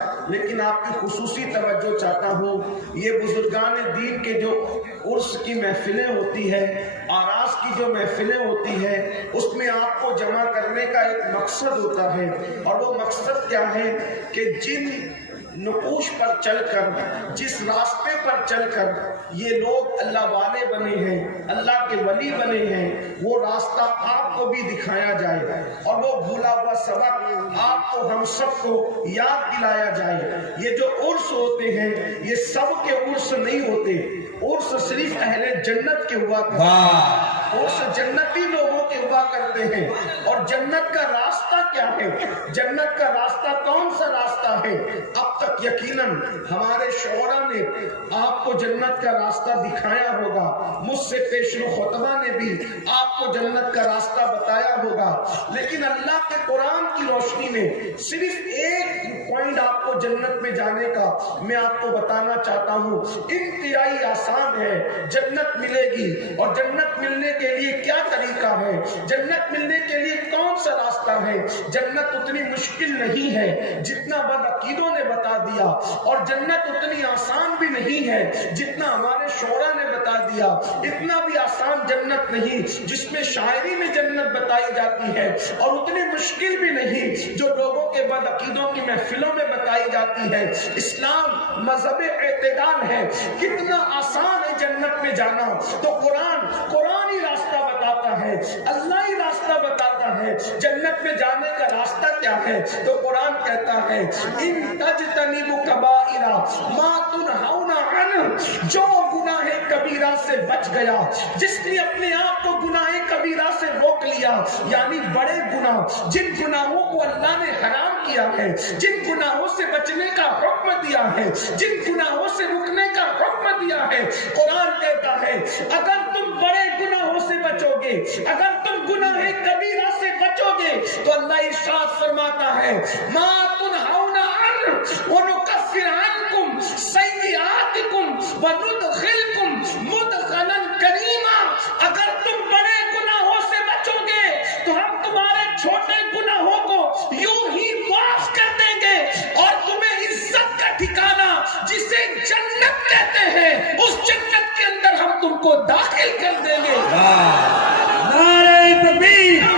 لیکن آپ کی خصوصی توجہ چاہتا ہوں، یہ بزرگان دین کے جو عرس کی محفلیں ہوتی ہے، آراس کی جو محفلیں ہوتی ہے، اس میں آپ کو جمع کرنے کا ایک مقصد ہوتا ہے، اور وہ مقصد کیا ہے کہ جن نقوش پر چل کر، جس راستے پر چل کر یہ لوگ اللہ والے بنے ہیں، اللہ کے ولی بنے ہیں، وہ راستہ آپ کو بھی دکھایا جائے، اور وہ بھولا ہوا سبق آپ کو، ہم سب کو یاد دلایا جائے۔ یہ جو عرس ہوتے ہیں، یہ سب کے عرس نہیں ہوتے، عرس صرف اہل جنت کے ہوا کرتے ہیں، عرس جنتی لوگوں کے ہوا کرتے ہیں۔ اور جنت کا راستہ کیا ہے؟ جنت کا راستہ کون سا راستہ ہے؟ اب تک یقیناً ہمارے شعراء نے آپ کو جنت کا راستہ دکھایا ہوگا، مجھ سے پیشرو خطبہ نے بھی آپ کو جنت کا راستہ بتایا ہوگا، لیکن اللہ کے قرآن کی روشنی میں صرف ایک پوائنٹ آپ کو جنت میں جانے کا میں آپ کو بتانا چاہتا ہوں۔ انتہائی آسان ہے، جنت ملے گی، اور جنت ملنے کے لیے کیا طریقہ ہے، جنت ملنے کے لیے کون سا راستہ ہے؟ جنت اتنی مشکل نہیں ہے جتنا بدعقیدوں نے بتا دیا، اور جنت اتنی آسان بھی نہیں ہے جتنا ہمارے شعراء نے بتا دیا، اتنا بھی آسان جنت نہیں جس میں شاعری میں جنت بتائی جاتی ہے، اور اتنی مشکل بھی نہیں جو لوگوں کے بدعقیدوں کی محفلوں میں بتائی جاتی ہے۔ اسلام مذہب اعتدال ہے، کتنا آسان ہے جنت میں جانا، تو قرآن ہی راستہ بتاتا ہے، اللہ ہی راستہ بتاتا ہے۔ جنت میں جانے کا راستہ کیا ہے؟ تو قرآن کہتا ہے ان تجتنبوا کبائر ما تنہون عنہ، جو گناہ کبیرہ سے بچ گیا، جس نے اپنے آپ کو گناہ کبیرہ سے روک لیا، یعنی بڑے گناہ، جن گناہوں کو اللہ نے حرام کیا ہے، جن گناہوں سے بچنے کا حکم دیا ہے، جن گناہوں سے رکنے کا حکم دیا ہے، قرآن کہتا ہے اگر تم بڑے گناہوں سے بچو گے، اگر تم گناہ کبیرہ سے بچو گے، تو اللہ ارشاد فرماتا ہے ما تنہون عنہ ونکفر عنکم سیئاتکم وندخلکم مدخلا کریما، اگر تم بڑے گناہوں سے بچو گے تو ہم تمہارے چھوٹے گناہوں کو یوں ہی معاف کر دیں گے، اور تمہیں عزت کا ٹھکانہ جسے جنت کہتے ہیں، اس جنت کے اندر ہم تم کو داخل کر دیں گے۔ نعرہ تکبیر!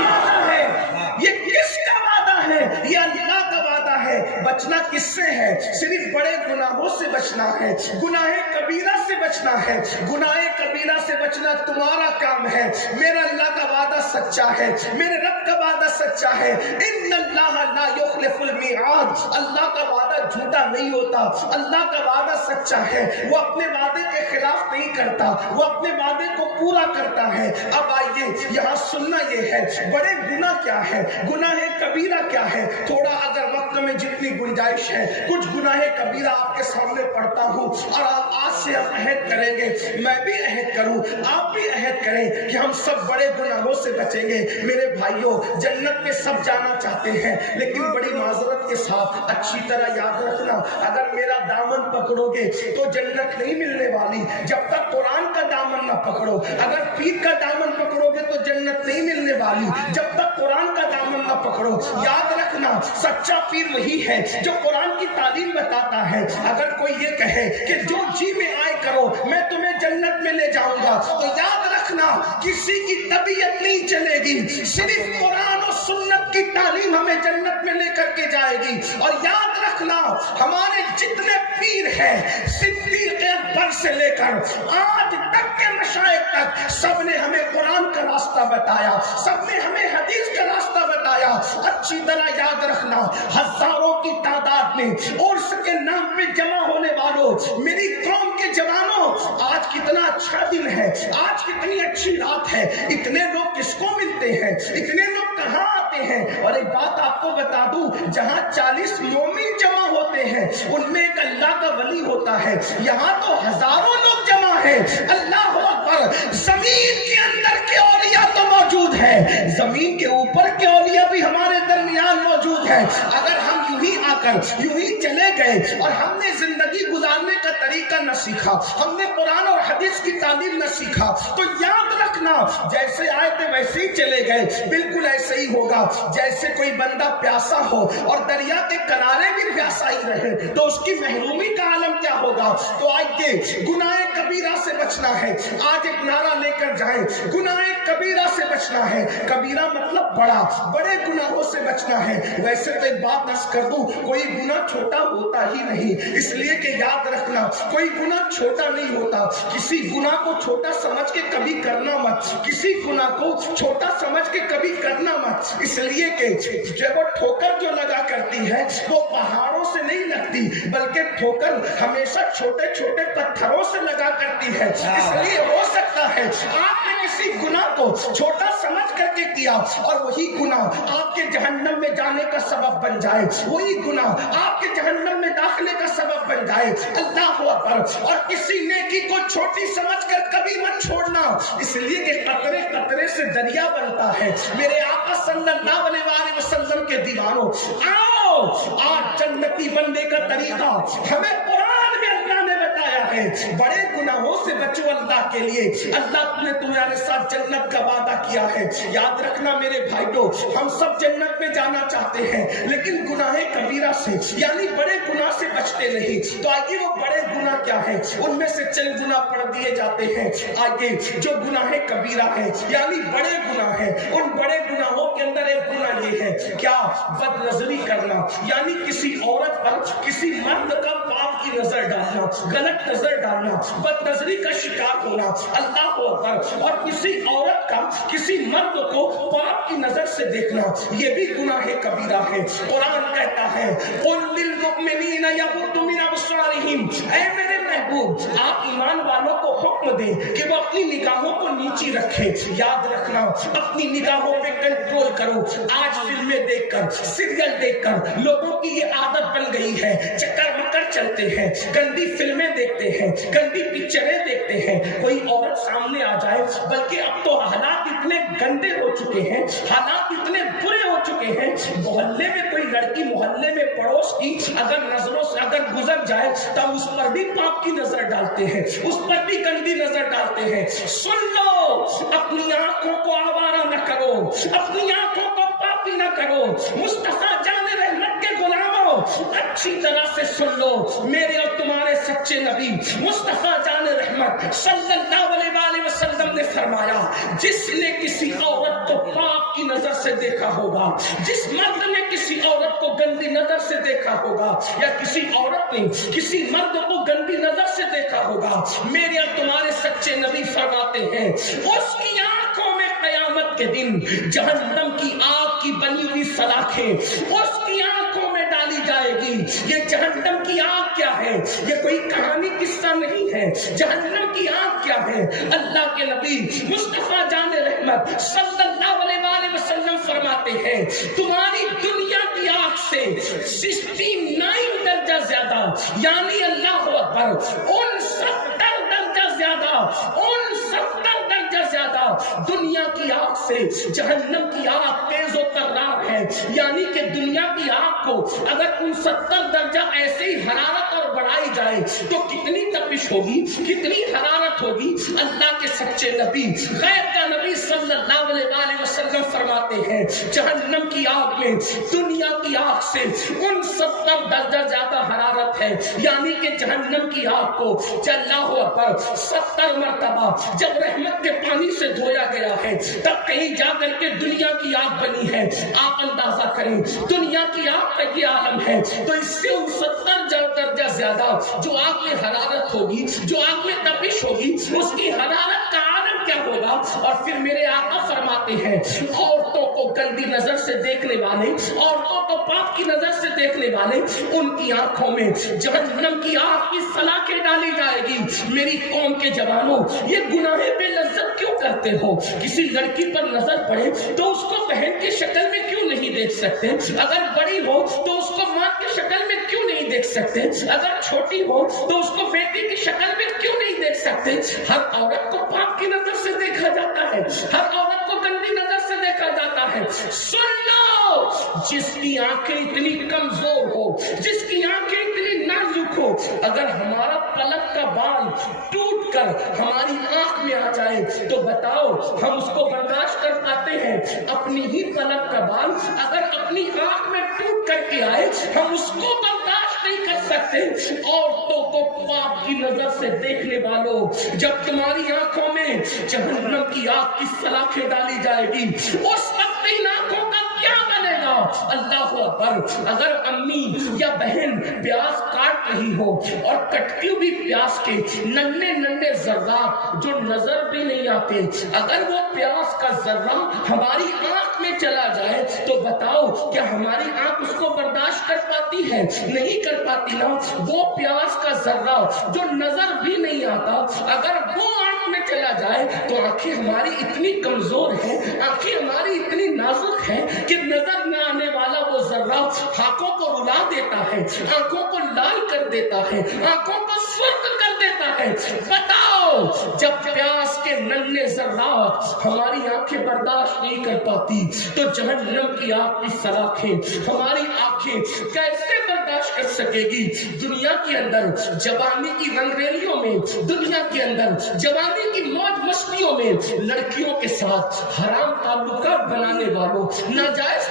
یہ کس کا وعدہ ہے؟ یہ اللہ کا وعدہ ہے۔ بچنا کس سے ہے؟ صرف بڑے گناہوں سے بچنا ہے، گناہ کبیرہ سے بچنا ہے، گناہ کبیرہ سے بچنا تمہارا کام ہے۔ میرا اللہ کا وعدہ سچا ہے، میرے رب کا وعدہ سچا ہے۔ ان اللہ لا یخلف المیعاد، اللہ کا وعدہ جھوٹا نہیں ہوتا، اللہ کا وعدہ سچا ہے، وہ اپنے وعدے کے خلاف نہیں کرتا، وہ اپنے وعدے کو پورا کرتا ہے۔ اب آئیے یہاں سننا یہ ہے بڑے گناہ کیا ہے، گناہ کبیرہ کیا ہے۔ تھوڑا اگر وقت میں جتنی گنجائش ہے کچھ گناہ کبیرہ آپ کے سامنے پڑھتا ہوں، اور آپ آج سے ہم عہد کریں گے، میں بھی عہد کروں، آپ بھی عہد کریں کہ ہم سب بڑے گناہوں سے بچیں گے۔ میرے بھائیوں، جنت میں سب جانا چاہتے ہیں، لیکن بڑی معذرت کے ساتھ اچھی طرح یاد رکھنا، اگر میرا دامن پکڑو گے تو جنت نہیں ملنے والی جب تک قرآن کا دامن نہ پکڑو، اگر پیر کا دامن پکڑو گے تو جنت نہیں ملنے والی جب تک قرآن کا دامن نہ پکڑو۔ یاد رکھنا، سچا پیر وہی ہے جو قرآن کی تعلیم بتاتا ہے۔ اگر کوئی یہ کہے کہ جو جی میں آئے کرو میں تمہیں جنت میں لے جاؤں گا، تو یاد رکھنا کسی کی طبیعت نہیں چلے گی، صرف قرآن و سنت کی تعلیم ہمیں جنت میں لے کر کے جائے گی۔ اور یاد رکھنا ہمارے جتنے پیر ہیں، صدیق اکبر سے لے کر آج تک کے مشائخ تک، سب نے ہمیں قرآن کا راستہ بتایا، سب نے ہمیں حدیث کا راستہ بتایا۔ اچھی طرح یاد رکھنا، ہزاروں کی تعداد میں عرس کے نام پہ جمع ہونے والوں، میری قوم کے جوانوں، آج کتنا اچھا دن ہے، آج کتنی اچھی رات ہے، اتنے لوگ کس کو ملتے ہیں، اتنے لوگ کہاں آتے ہیں؟ اور ایک بات آپ کو بتا دوں، جہاں 40 مومن جمع ہوتے ہیں ان میں ایک اللہ کا ولی ہوتا ہے، یہاں تو ہزاروں لوگ جمع ہیں۔ اللہ اکبر! زمین کے اندر کے اولیاء تو موجود ہیں، زمین کے اوپر کے اولیاء بھی ہمارے درمیان موجود ہیں۔ اگر ہم یوں ہی کر یوں ہی چلے گئے اور ہم نے زندگی گزارنے کا طریقہ نہ سیکھا, ہم نے قرآن اور حدیث کی تعلیم نہ سیکھا, تو یاد رکھنا جیسے آئے تھے ویسے ہی چلے گئے. بالکل ایسے ہی ہوگا جیسے کوئی بندہ پیاسا ہو اور دریا کے کنارے بھی پیاسا ہی رہے تو اس کی محرومی کا عالم کیا ہوگا. تو آئیے گناہ کبیرہ سے بچنا ہے. آج ایک نعرہ لے کر جائیں, گناہ کبیرہ سے بچنا ہے. کبیرہ مطلب بڑا, بڑے گناہوں سے بچنا ہے. ویسے تو ایک بات عرض کر دوں, کوئی گناہ چھوٹا ہوتا ہی نہیں, اس لیے کہ یاد رکھنا کوئی گناہ چھوٹا نہیں ہوتا. کسی گناہ کو چھوٹا سمجھ کے کبھی کرنا مت, کسی گناہ کو چھوٹا سمجھ کے کبھی کرنا مت, اس لیے کہ جب وہ ٹھوکر جو لگا کرتی ہے وہ پہاڑوں سے نہیں لگتی بلکہ ٹھوکر ہمیشہ چھوٹے چھوٹے پتھروں سے لگا کرتی ہے. اس لیے ہو سکتا ہے آپ نے کسی گناہ کو چھوٹا سمجھ کر کے کیا اور وہی گناہ آپ کے جہنم میں جانے کا سبب بن جائے, وہی گناہ آپ کے جہنم میں داخلے کا سبب بن جائے. اللہ اکبر. اور کسی نیکی کو چھوٹی سمجھ کر کبھی مت چھوڑنا, اس لیے کہ قطرے قطرے سے دریا بنتا ہے. میرے آقا صلی اللہ علیہ وسلم کے دیوانوں, آؤ آج جنتی بننے کا طریقہ ہمیں قرآن میں اللہ نے بتایا ہے. بڑے گناہوں سے بچو اللہ کے لیے, اللہ نے تمہارے ساتھ جنت کا وعدہ کیا ہے. یاد رکھنا میرے بھائیوں, ہم سب جنت میں جانا چاہتے ہیں لیکن گناہ کبیرہ سے یعنی بڑے گناہ سے بچتے نہیں. تو آگے وہ بڑے گناہ کیا ہے, ان میں سے چند گناہ پڑھ دیے جاتے ہیں. آگے جو گناہ کبیرہ ہے یعنی بڑے گناہ ہے, ان بڑے گناہوں کے اندر ایک گناہ یہ ہے کیا, بد نظری کرنا, یعنی کسی عورت پر کسی مرد کا پاپ کی نظر ڈالنا, غلط نظر ڈالنا, بد نظری کا شکار ہونا. اللہ اکبر. اور کسی عورت کا کسی مرد کو پاپ کی نظر سے دیکھنا, یہ بھی گناہ کبیرہ ہے. قرآن کہتا ہے قل للمؤمنین یغضوا من ابصارہم, اے میرے محبوب آپ ایمان والوں کو حکم دیں کہ وہ اپنی نگاہوں کو نیچی رکھیں. یاد رکھنا اپنی نگاہوں پہ کنٹرول کرو. آج فلمیں دیکھ کر, سیریل دیکھ کر لوگوں کی یہ عادت بن گئی ہے, چکر مکر چلتے ہیں, گندی فلمیں دیکھتے ہیں, گندی پکچریں دیکھتے ہیں. کوئی عورت سامنے آ جائے, بلکہ اب تو حالات اتنے گندے ہو چکے ہیں, حالات اتنے برے ہو چکے ہیں, محلے میں کوئی لڑکی محلے میں پڑوس کی اگر نظروں سے اگر گزر جائے تب اس پر بھی پاپ کی نظر ڈالتے ہیں, اس پر بھی گندی نظر ڈالتے ہیں. سن لو, اپنی آنکھوں کو آوارہ نہ کرو, اپنی آنکھوں کو پاپی نہ کرو. مصطفیٰ جان رحمت کے غلاموں اچھی طرح سے سن لو, میرے اور تمہارے سچے نبی مصطفیٰ جان رحمت صلی اللہ علیہ وسلم نے فرمایا, جس نے کسی عورت کو پاپ کی نظر سے دیکھا ہوگا, جس مرد نے کسی عورت کو گندی نظر سے دیکھا ہوگا, یا کسی عورت نے کسی مرد کو گندی نظر سے دیکھا ہوگا, میرے اور تمہارے سچے نبی فرماتے ہیں اس کی آنکھوں میں قیامت کے دن جہنم کی آگ کی بنی ہوئی سلاخیں اس کی آنکھوں میں ڈالی جائے گی. یہ جہنم کی آگ کیا ہے, یہ کوئی کہانی قصہ نہیں ہے. جہنم کی آگ کیا ہے, اللہ کے نبی مصطفیٰ جان رحمت صلی اللہ علیہ وسلم فرماتے ہیں تمہاری دنیا کی آگ سے 69 درجہ زیادہ, یعنی اللہ اکبر, ان 70 درجہ زیادہ, ان 70 درجہ زیادہ دنیا کی آگ سے جہنم کی آگ تیز و ترار ہے. یعنی کہ دنیا کی آگ کو اگر ان 70 درجہ ایسے ہی حرارت اور بڑھائی جائے تو کتنی تپش ہوگی, کتنی حرارت ہوگی. اللہ کے سچے نبی غیب کا نبی صلی اللہ علیہ وسلم فرماتے ہیں جہنم کی آگ میں دنیا کی آگ سے ان 70 درجہ زیادہ حرارت ہے. یعنی کہ جہنم کی آگ کو اللہ اکبر 70 مرتبہ جب رحمت کے پانی سے دھویا گیا ہے تب کہیں جا کر کے دنیا کی آگ بنی ہے. آپ اندازہ کریں دنیا کی آگ کا یہ عالم ہے, تو اس سے ان 70 درجہ زیادہ جو آگ میں حرارت ہوگی, جو آگ میں تپش ہوگی, اس کی حرارت کا عالم کیا ہوگا. اور پھر میرے آقا فرماتے ہیں عورتوں کو گندی نظر سے دیکھنے والے, عورتوں کو پاپ کی نظر سے دیکھنے والے, ان کی آنکھوں میں جہنم کی آگ کی سلاخیں ڈالی جائے گی. میری قوم کے جوانوں, یہ گناہ بے لذت کیوں کرتے ہو؟ کسی لڑکی پر نظر پڑے تو اس کو بہن کی شکل میں کیوں نہیں دیکھ سکتے, اگر بڑی ہو تو اس کو ماں کی شکل میں کیوں نہیں دیکھ سکتے, اگر چھوٹی ہو تو اس کو بیٹی کی شکل میں کیوں نہیں دیکھ سکتے. ہر عورت کو پاپ کی نظر سے دیکھا جاتا ہے, ہر عورت کو گندی نظر سے دیکھا جاتا ہے. سن لو، جس کی آنکھیں اتنی کمزور ہو، جس کی آنکھیں اتنی نازک ہو، اگر ہمارا پلک کا بال ٹوٹ کر ہماری آنکھ میں آ جائے تو بتاؤ ہم اس کو برداشت کر پاتے ہیں؟ اپنی ہی پلک کا بال اگر اپنی آنکھ میں ٹوٹ کر کے آئے ہم اس کو برداشت نہیں کر سکتے. عورتوں کو پاپ کی نظر سے دیکھنے والوں، جب تمہاری آنکھوں میں جہنم کی آگ کی سلاخیں ڈالی جائے گی اس وقت ان آنکھوں کا کیا بنے گا؟ اللہ اکبر. اگر امی یا بہن پیاز کاٹ رہی ہو اور کٹتی ہوئی پیاز کے ننھے ننھے ذرات جو نظر بھی نہیں آتے، اگر وہ پیاز کا ذرہ ہماری آنکھ میں چلا جائے تو بتاؤ کیا ہماری آنکھ اس کو برداشت کر پاتی ہے؟ نہیں کر پاتی نا. وہ پیاز کا ذرہ جو نظر بھی نہیں آتا اگر وہ آنکھ میں چلا جائے تو آنکھیں ہماری اتنی کمزور ہیں، آنکھیں ہماری اتنی نازک ہیں کہ نظر نہ آنے والا وہ ذرہ آنکھوں کو رلا دیتا ہے، آنکھوں کو لال کر دیتا ہے، آنکھوں کو سرخ کر دیتا ہے. بتاؤ جب پیاز کے ننھے ذرات ہماری آنکھیں برداشت نہیں کر پاتی تو جہنم کی آگ کی سلاخیں ہماری آنکھیں کیسے برداشت کر سکے گی؟ دنیا کے اندر جوانی کی رنگریلیوں میں، دنیا کے اندر جوانی کی موج مستیوں میں لڑکیوں کے ساتھ حرام تعلقات بنانے والوں، ناجائز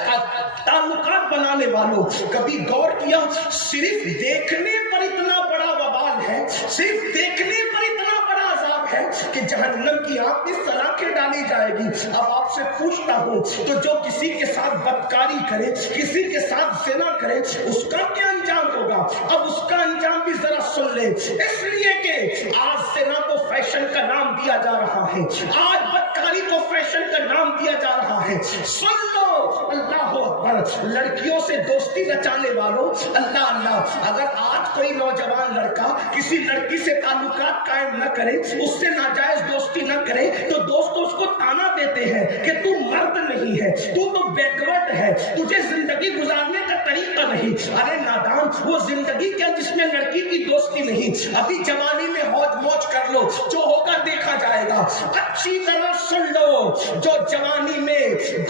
تعلقات بنانے والوں، کبھی غور کیا صرف دیکھنے پر اتنا بڑا وبال ہے، صرف دیکھنے پر اتنا بڑا عذاب ہے کہ جہنم کی آگ میں سلاخیں ڈالی جائے گی. اب آپ سے پوچھتا ہوں تو جو کسی کے ساتھ بدکاری کرے، کسی کے ساتھ زنا کرے، اس کا کیا انجام ہوگا؟ اب اس کا انجام بھی ذرا سن لے. اس لیے کہ آج زنا کو فیشن کا نام دیا جا رہا ہے، آج بدکاری کو فیشن کا نام دیا جا رہا ہے. سن لو، اللہ اکبر. لڑکیوں سے دوستی رچانے والوں، اللہ اللہ، اگر آج کوئی نوجوان لڑکا کسی لڑکی سے تعلقات قائم نہ کرے، اس سے ناجائز دوستی نہ کرے تو دوست اس کو تانا دیتے ہیں کہ تو مرد نہیں ہے، تو بیکورڈ ہے، تجھے زندگی گزارنے کا طریقہ نہیں. ارے نادان، وہ زندگی کیا جس میں لڑکی کی دوستی نہیں؟ ابھی جوانی میں موج موج کر لو، جو ہوگا دیکھا جائے گا. اچھی طرح سن لو، جو جوانی میں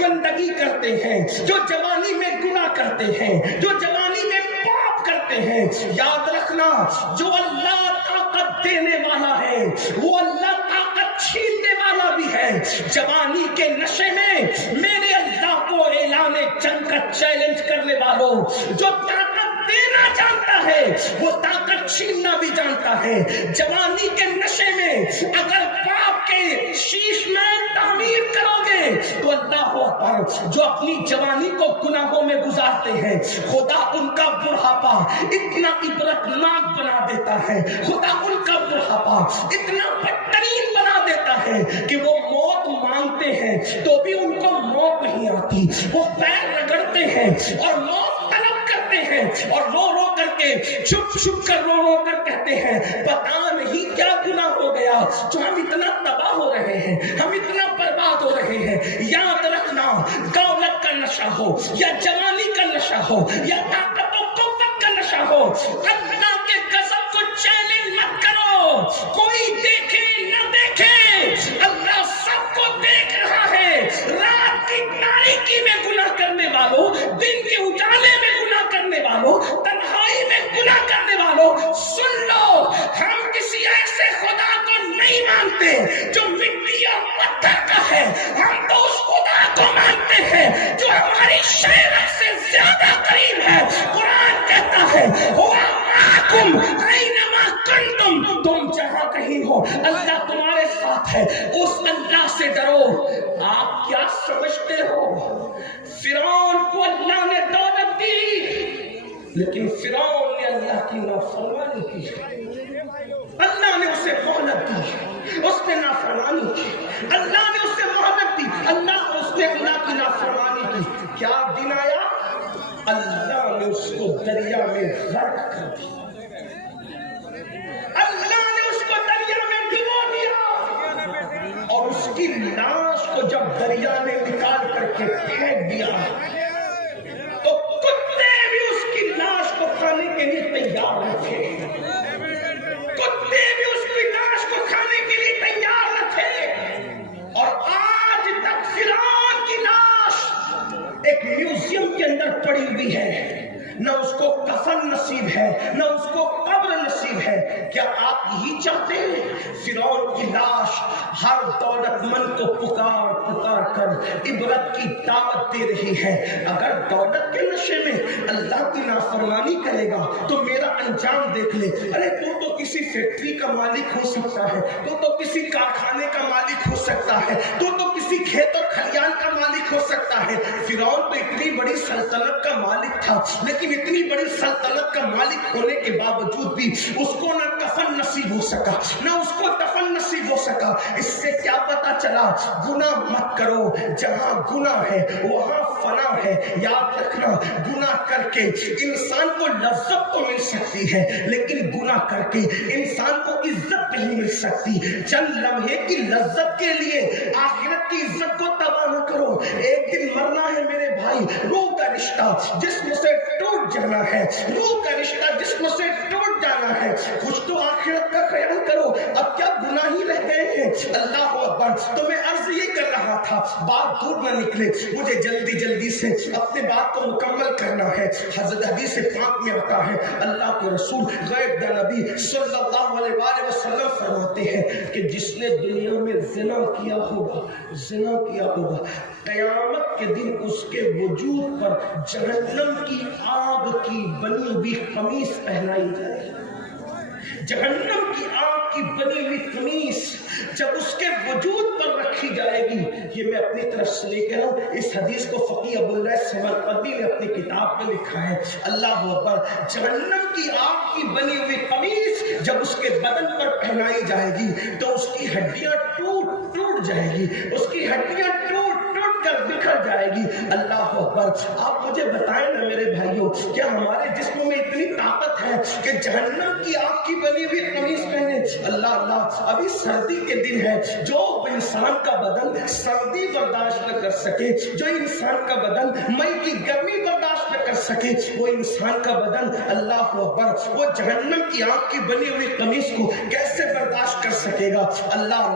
گندگی کرتے ہیں، جو جوانی میں گناہ کرتے ہیں، جو جوانی میں پاپ کرتے ہیں، یاد رکھنا جو اللہ طاقت دینے والا ہے وہ اللہ طاقت چھیننے والا بھی ہے. جوانی کے نشے میں میرے اللہ کو اعلان جنگ کا چیلنج کرنے والوں، جو طاقت دینا جانتا ہے وہ طاقت چھیننا بھی جانتا ہے. جوانی کے نشے میں اگر پاپ کے شیش میں تعمیر کرو گے تو اللہ اکبر، جو اپنی جوانی کو گناہوں میں گزارتے ہیں خدا ان کا بڑھاپا اتنا عبرتناک بنا دیتا ہے، خدا ان کا بڑھاپا اتنا بدترین بنا دیتا ہے کہ وہ موت مانگتے ہیں تو بھی ان کو موت نہیں آتی. وہ پیر رگڑتے ہیں اور موت طلب کرتے ہیں اور رو رو کر کے چھپ چھپ کر رو رو کر کہتے ہیں پتا نہیں کیا گناہ ہو گیا جو ہم اتنا تباہ ہو رہے ہیں، ہم اتنا برباد ہو رہے ہیں. یاد رکھنا، دولت کا نشہ ہو یا جوانی کا نشہ ہو یا طاقت و قوت کا نشہ ہو، اللہ کے غضب کو چیلنج مت کرو. کوئی دیکھے نہ دیکھے، اللہ سب کو دیکھ رہا ہے. رات کی تاریکی میں گناہ کرنے والوں، دن کے اجالے میں گناہ کرنے والوں، تنہائی میں گناہ کرنے والوں، سن لو، ہم کسی ایسے خدا کو نہیں مانتے جو مٹی اور پتھر کا ہے. ہم تو اس خدا کو مانتے ہیں جو ہماری شریعت سے زیادہ قریب ہے. قرآن کہتا ہے تم جہاں کہیں ہو اللہ تمہارے ساتھ ہے. اس اللہ سے ڈرو. آپ کیا سمجھتے ہو؟ فرعون کو اللہ نے دولت دی لیکن فرعون نے اللہ کی نافرمانی کی. اللہ نے اسے مہلت دی، اس نے نافرمانی کی. اللہ نے اسے مہلت دی، اس نے اللہ کی نافرمانی کی. کیا دن آیا؟ اللہ نے اس کو دریا میں غرق کر دیا. اللہ نے اس کو دریا میں ڈبو دیا اور اس کی لاش کو جب دریا نے نکال کر کے پھینک دیا تو کتے بھی اس کی لاش کو کھانے کے لیے تیار نہ تھے. کتے بھی اس کی لاش کو کھانے کے لیے تیار نہ تھے. اور آج تک فرعون کی لاش کیا آپ یہی چاہتے ہیں؟ فرعون کی لاش ہر دولت مند کو پکار پکار کر عبرت کی دعوت دے رہی ہے۔ اگر دولت کے نشے میں اللہ کی نافرمانی کرے گا تو میرا انجام دیکھ لے۔ ارے تو کسی فیکٹری کا مالک ہو سکتا ہے، تو کسی کارخانے کا مالک ہو سکتا ہے، تو کسی کھیت اور کھلیان کا مالک ہو سکتا ہے۔ فرعون تو اتنی بڑی سلطنت کا مالک تھا، لیکن اتنی بڑی سلطنت کا مالک ہونے کے باوجود بھی اس کو نہ کفن نصیب ہو سکا، نہ اس کو دفن نصیب ہو سکا۔ اس سے کیا پتا چلا؟ گناہ مت کرو، جہاں گناہ ہے وہاں فنا ہے۔ یاد رکھنا، گناہ کر کے انسان کو لذت تو مل سکتی ہے، لیکن گناہ کر کے انسان کو عزت نہیں مل سکتی۔ چند لمحے کی لذت کے لیے آخرت کی عزت کو تباہ نہ کرو۔ ایک دن مرنا ہے میرے بھائی، روح کا رشتہ جسم سے ٹوٹ جانا ہے، روح کا رشتہ جسم سے ٹوٹ جانا ہے۔ کچھ تو آخرت کا خیال کرو، اب کیا گناہ ہی رہ گئے ہیں؟ اللہ اکبر۔ تو میں عرض یہ کر رہا تھا، بات دور نہ نکلے، مجھے جلدی سے اپنے بات کو مکمل کرنا ہے۔ حضرت حدیث پاک میں آتا ہے، اللہ کے رسول غیب نبی صلی اللہ علیہ وآلہ وسلم فرماتے ہیں کہ جس نے دنیا میں زنا کیا ہوگا قیامت کے دن اس کے وجود پر جہنم کی آگ کی بنی ہوئی قمیص پہنائی جائے گی۔ جہنم کی آگ کی بنی ہوئی قمیص جب اس کے وجود پر رکھی جائے گی، یہ میں اپنی طرف سے لے کر ہوں، اس حدیث کو فقیہ ابو اللہ سمرقندی نے اپنی کتاب میں لکھا ہے۔ اللہ اکبر۔ جہنم کی آگ کی بنی ہوئی قمیص جب اس کے بدن پر پہنائی جائے گی تو اس کی ہڈیاں ٹوٹ جائے گی، اس کی ہڈیاں ٹوٹ کر بکھر جائے گی۔ اللہ اکبر۔ آپ مجھے بتائیں نا میرے بھائیوں، کیا ہمارے جسم میں اتنی طاقت ہے کہ جہنم کی آگ کی بنی ہوئی قمیص پہنے؟ اللہ، ابھی سردی کے دن ہے، جو انسان کا بدن سردی برداشت نہ کر سکے، جو انسان کا بدن مئی کی گرمی برداشت نہ کر سکے، وہ انسان کا بدن اللہ اکبر وہ جہنم کی آگ کی بنی ہوئی قمیص کو کیسے برداشت کر سکے گا؟ اللہ۔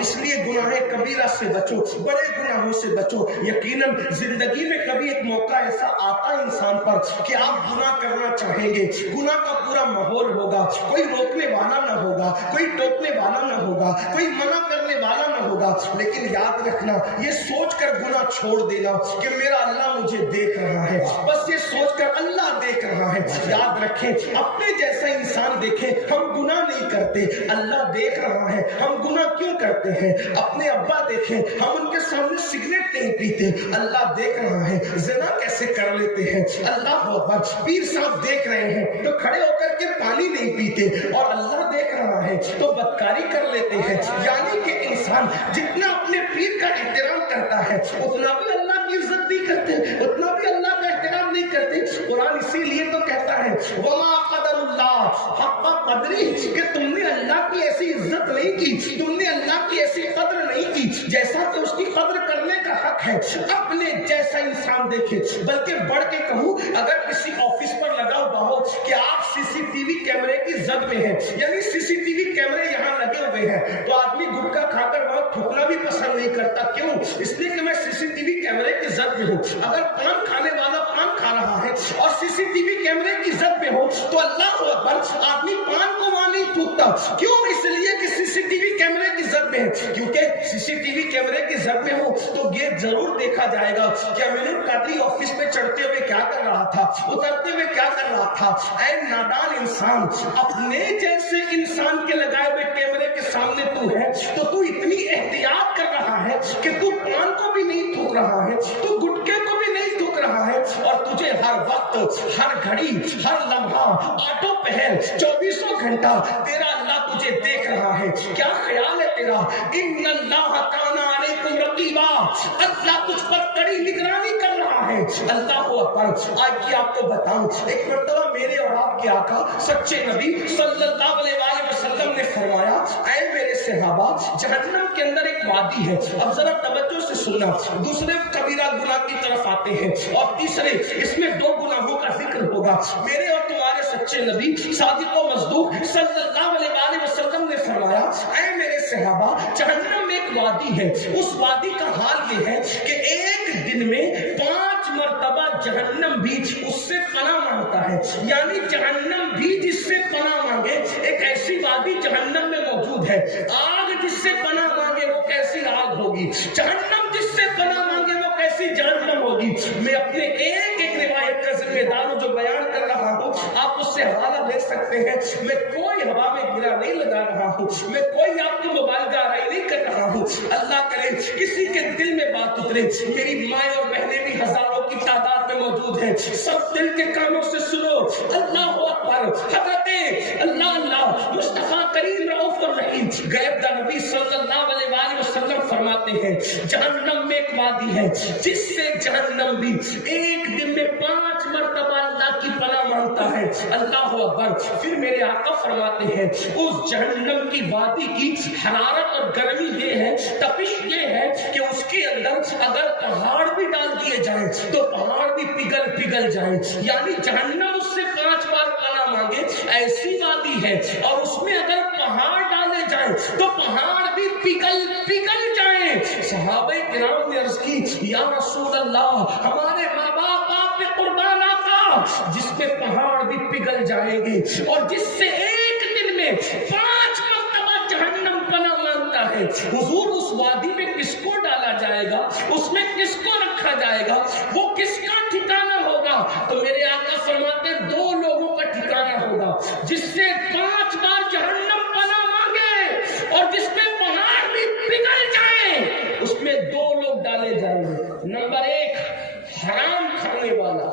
اس لیے گناہ کبیرہ سے بچو، بڑے گناہوں سے بچو۔ یقیناً زندگی میں کبھی ایک موقع ایسا آتا ہے انسان پر کہ آپ گناہ کرنا چاہیں گے، گناہ کا پورا ماحول ہوگا، کوئی روکنے والا نہ ہوگا، کوئی ٹوکنے والا نہ ہوگا، کوئی منع کرنے والا نہ ہوگا، لیکن یاد رکھنا، یہ سوچ کر گناہ چھوڑ دینا کہ میرا اللہ مجھے دیکھ رہا ہے، بس یہ سوچ کر اللہ دیکھ رہا ہے۔ یاد رکھیں، اپنے جیسا انسان دیکھیں، ہم گناہ نہیں کرتے، اللہ دیکھ رہا ہے، ہم گناہ کیوں کرتے ہیں؟ اپنے ابا دیکھیں، ہم ان کے سامنے سگریٹ نہیں پیتے، اللہ دیکھ رہا ہے، زنا کیسے کر لیتے ہیں، اللہ اکبر۔ پیر صاحب دیکھ رہے ہیں تو کھڑے ہو کر کے پانی نہیں پیتے، اور اللہ دیکھ رہا ہے تو بدکاری کر لیتے ہیں۔ یعنی کہ انسان جتنا اپنے پیر کا احترام کرتا ہے اتنا بھی اللہ کی عزت نہیں کرتے، اتنا بھی اللہ کا احترام نہیں کرتے۔ قرآن اسی لیے تو کہتا ہے وما قدر اللہ حق قدری، کہ تم نے اللہ کی ایسی عزت نہیں کی، تم نے اللہ کی ایسی قدر نہیں کی جیسا کہ اس کی قدر کرنے کا حق ہے۔ اپنے جیسا انسان دیکھے، بلکہ بڑھ کے کہوں، اگر کسی آفس پر لگا ہوا ہو کہ آپ سی سی ٹی وی کیمرے کی زد میں ہیں، یعنی سی سی ٹی وی کیمرے یہاں لگے ہوئے ہیں، تو آدمی گٹکا کھا کر وہاں تھوکنا بھی پسند نہیں کرتا۔ کیوں؟ اس لیے کہ میں سی سی ٹی وی کیمرے کی زد میں ہوں۔ اگر پان کھانے والا پان کھا رہا ہے اور سی سی ٹی وی کیمرے کی زد میں ہو تو اللہ اکبر، آدمی پان کو وہاں نہیں تھوکتا۔ کیوں؟ اس لیے کہ سی سی ٹی وی کیمرے کی زد میں ہے، کیونکہ سی سی ٹی وی کیمرے کی زد میں ہو تو یہ ضرور دیکھا جائے گا کہ امین القادری آفس میں چڑھتے ہوئے کیا کر رہا تھا، اترتے ہوئے کیا کر رہا تھا۔ اے نادان انسان، اپنے جیسے انسان کے لگائے ہوئے کیمرے کے سامنے تو ہے تو تو اتنی احتیاط کر رہا ہے کہ تو پان کو بھی نہیں تھوک رہا ہے، تو گٹکے کو بھی نہیں تھوک رہا ہے، اور تجھے ہر وقت، ہر گھڑی، ہر لمحہ، آٹو پہل، 24 گھنٹہ تیرا اللہ تجھے دیکھ رہا ہے۔ کیا خیال ہے تیرا؟ ان اللہ کان علیکم رقیبا، اللہ تجھ پر کڑی نگرانی کر رہا ہے۔ اللہ اکبر۔ آج آپ کو بتاؤں، ایک مرتبہ میرے اور آپ کے آقا سچے نبی صلی اللہ علیہ وآلہ وسلم نے فرمایا، اے میرے صحابہ، جہنم کے اندر ایک وادی ہے۔ اب ذرا توجہ سے سننا، دوسرے کبیرہ گناہ کی طرف آتے ہیں، اور تیسرے اس میں 2 گناہوں کا ذکر ہوگا۔ میرے اور تمہارے سچے نبی صادق و مصدوق صلی اللہ علیہ وآلہ وسلم نے فرمایا، اے میرے صحابہ، جہنم میں ایک وادی ہے، اس وادی کا حال یہ ہے کہ ایک دن میں 5 مرتبہ جہنم بھی اس سے پناہ مانگتا ہے. یعنی جہنم بھی جس سے پناہ مانگے. ایک ایسی وادی جہنم میں موجود ہے. آگ جس سے پناہ مانگے وہ کیسی آگ ہوگی, جہنم جس سے پناہ مانگے وہ کیسی جہنم ہوگی. میں اپنے ایک ایک روایت کا ذمہ دار ہوں جو بیان کر رہا ہوں, آپ اس سے حوالہ لے سکتے ہیں. میں کوئی ہوا میں گرا نہیں لگا رہا ہوں, میں کوئی آپ کو مبالغہ آرائی نہیں کر رہا ہوں. اللہ کرے کسی کے دل میں بات اترے. میری مائیں اور بہنیں بھی ہزاروں کی تعداد میں موجود ہیں, سب دل کے کانوں سے سنو. اللہ اکبر. حضرت اللہ مصطفیٰ کریم رؤوف الرحیم غیب دا نبی صلی اللہ علیہ وآلہ وسلم فرماتے ہیں جہنم میں ایک وادی ہے جس سے جہنم بھی ایک دن میں 5 مرتبہ اللہ کی پناہ مانگتا ہے. اللہ اکبر. پھر میرے آقا فرماتے ہیں اس جہنم کی وادی کی حرارت اور گرمی یہ ہے, تپش یہ ہے کہ اس کے اندر اگر پہاڑ بھی ڈال دیے جائیں تو پہاڑ بھی پگھل جائیں. یعنی جہنم اس سے 5 بار پناہ مانگے ایسی وادی ہے, اور اس میں اگر پہاڑ ڈالے جائیں تو پہاڑ بھی پگھل جائیں. صحابہ کرام نے عرض کی یا رسول اللہ ہمارے ماں باپ آپ پہ قربان آقا, جس میں پہاڑ بھی پگھل جائیں گے اور جس سے ایک دن میں 5 مرتبہ جہنم پناہ مانگتا ہے. حضور اس وادی میں کس کو ڈالا جائے گا, اس میں کس کو رکھا جائے گا, وہ کس کا ٹھکانہ ہوگا؟ تو میرے آقا فرماتے 2 لوگوں کا ٹھکانہ ہوگا, جس سے 5 بار جہنم پناہ مانگے اور جس میں پہاڑ بھی پگھل جائیں. اس میں 2 لوگ ڈالے جائیں گے. نمبر 1 حرام کھانے والا,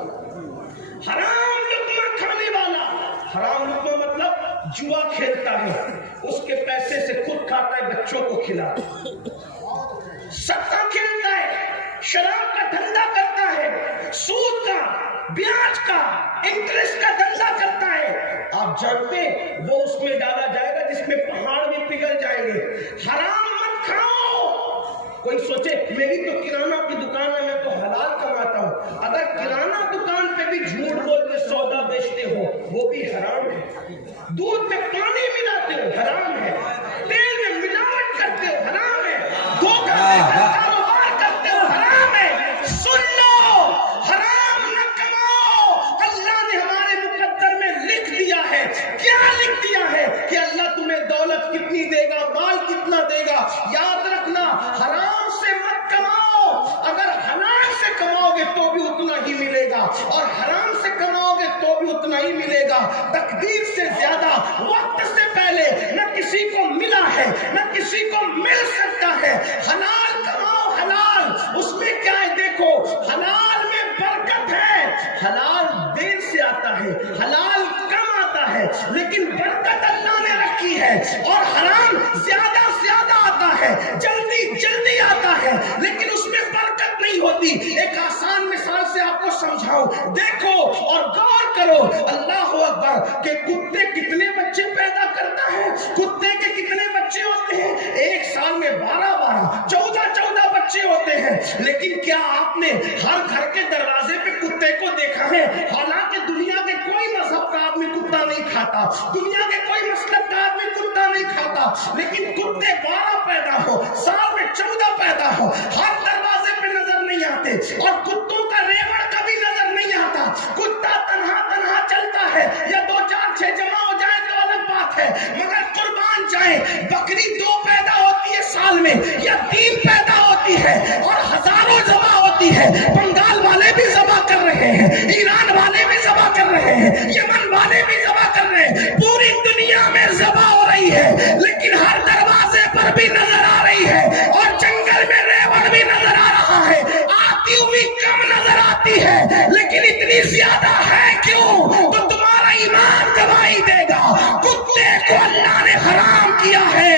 حرام لقمہ کھانے والا. حرام لقمہ مطلب جوا کھیلتا ہے, اس کے پیسے سے خود کھاتا ہے, بچوں کو کھلاتا, سٹا کھیلتا ہے, شراب کا دھندا کرتا ہے, سود کا, بیاج کا, انٹرسٹ کا دھندا کرتا ہے. آپ جانتے وہ اس میں ڈالا جائے گا جس میں پہاڑ بھی پگھل جائیں گے. حرام مت کھاؤ. کوئی سوچے میری تو کرانہ کی دکان ہے, میں تو حلال کماتا ہوں. اگر کرانہ دکان پہ بھی جھوٹ بول کے سودا بیچتے ہو وہ بھی حرام ہے. دودھ میں پانی ملاتے ہو حرام ہے. تیل میں ملاوٹ کرتے ہو حرام ہے. دھوکہ دے کر کاروبار کرتے ہو حرام ہے. سن لو, حرام نہ کماؤ. اللہ نے ہمارے مقدر میں لکھ دیا ہے. کیا لکھ دیا ہے کہ اللہ تمہیں دولت کتنی دے گا, مال کتنا دے گا. یاد رکھنا حرام سے مت کماؤ. اگر حلال سے کماؤ گے تو بھی اتنا ہی ملے گا, اور حرام سے کماؤ گے تو بھی اتنا ہی ملے گا. تقدیر سے زیادہ وقت سے پہلے نہ کسی کو ملا ہے نہ کسی کو مل سکتا ہے. حلال کماؤ, حلال. اس میں کیا ہے دیکھو, حلال میں برکت ہے. حلال دیر سے آتا ہے, حلال کم آتا ہے, لیکن برکت اللہ نے رکھی ہے. اور حرام زیادہ آتا ہے, جلدی آتا ہے, لیکن اس میں برکت نہیں ہوتی. ایک آسان مثال سے آپ کو سمجھاؤں, دیکھو اور غور کرو. اللہ اکبر کہ کتے کتنے بچے پیدا کرتا ہے, کتے کے کتنے بچے ہوتے ہیں, 1 سال میں 12 14 بچے ہوتے ہیں. لیکن کیا آپ نے ہر گھر کے دروازے پہ کتے کو دیکھا ہے؟ حالانکہ دنیا کے کوئی مذہب کا آدمی کتا نہیں کھاتا, دنیا کے کوئی مسلک کا آدمی کتا نہیں کھاتا, لیکن کتے 12 پیدا ہو, سال میں 14 پیدا ہو, ہر دروازے پہ نظر نہیں آتے. اور کتوں کا ریوڑ کبھی نظر نہیں آتا. کتا تنہا چلتا ہے, یا 2 4 6 جمع ہو جائے تو الگ بات ہے, مگر قربان جائے بکری 2 پیدا ہوتی ہے سال میں, یا 3 پیدا ہوتی ہے, اور ہزاروں ذبح ہوتی ہے. بنگال والے بھی ذبح کر رہے ہیں, ایران والے بھی ذبح کر رہے ہیں, یمن والے بھی ذبح کر رہے ہیں. پوری دنیا میں ذبح ہو رہی ہے, لیکن ہر دروازے پر بھی نظر آ رہی ہے, اور جنگل میں ریوڑ بھی نظر آ رہا ہے. آتی ہوئی کم نظر آتی ہے, لیکن اتنی زیادہ ہے کیوں؟ تو تمہارا ایمان گواہی دے گا. کتے کو اللہ نے حرام کیا ہے,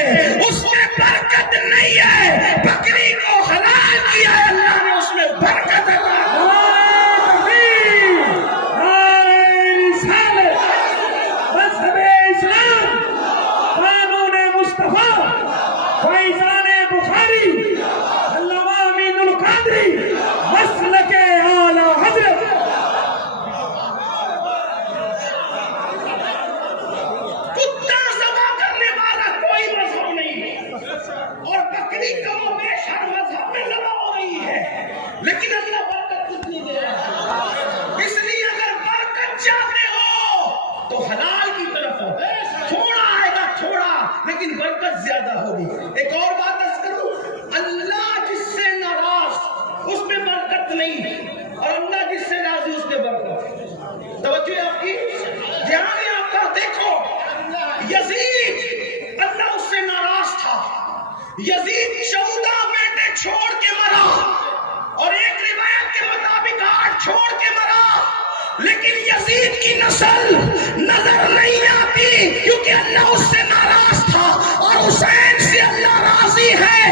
اس میں برکت نہیں ہے. بکری کو حلال کیا ہے اللہ نے, اس میں برکت ہے. لیکن اللہ برکت کتنی دے رہا یزید اللہ اس سے ناراض تھا. یزید 14 بیٹے چھوڑ کے مرا اور ایک روایت کے مطابق 8 چھوڑ کے مرا. لیکن یزید کی نسل نظر نہیں آتی کیونکہ اللہ اس سے ناراض تھا اور حسین سے اللہ راضی ہے.